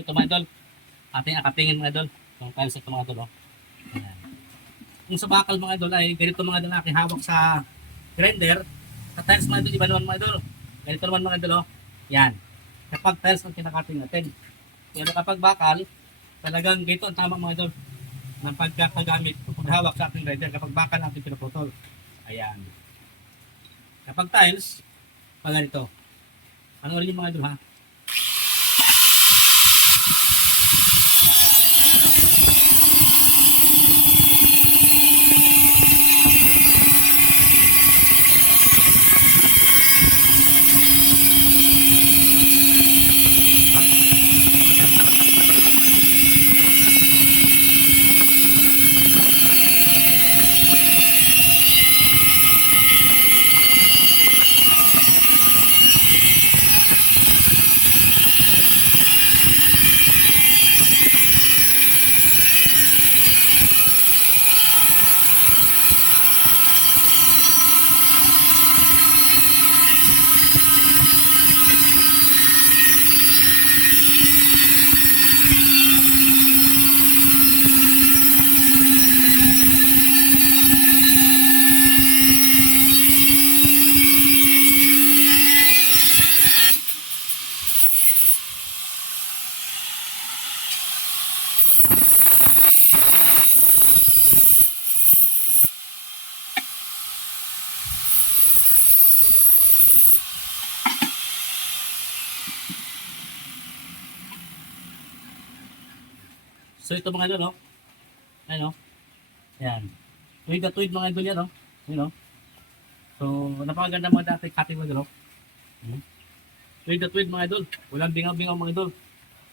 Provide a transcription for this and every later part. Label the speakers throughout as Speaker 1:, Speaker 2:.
Speaker 1: ito mga idol. Ating akapingin mga idol. Itong tiles ito mga idol. Oh. Ayan. Kung sa bakal mga idol ay ganito mga idol aking hawak sa grinder. Sa tiles mga idol, iba naman mga idol. Ganito naman mga idol. Oh. Yan. Kapag tiles ang kinakating natin. Pero kapag bakal, talagang ganito ang tama mga idol ng pagkakagamit paghawak sa ating grinder kapag bakal natin pinaputol. Ayan. Kapag tiles, pag ganito. Ano rin yung mga idol ha? So ito mga idol, no? Ayan, no? Ayan. Tuwid na tuwid mga idol yan, no? Ayan, no? So, napakaganda mga dati cutting mga idol, no? Hmm. Tuwid na tuwid mga idol. Walang bingaw-bingaw mga idol.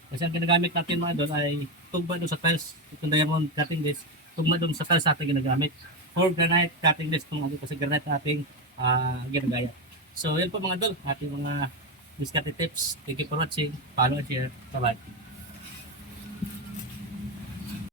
Speaker 1: Kasi ang ginagamit natin mga idol ay tugma doon sa tiles. Itong diamond cutting disc. Tugma doon sa tiles natin ginagamit. For granite cutting disc mga idol. Kasi granite nating ah, ginagaya. So, yan po mga idol. Ating mga discarte tips. Thank you for watching. Follow and share. Bye-bye.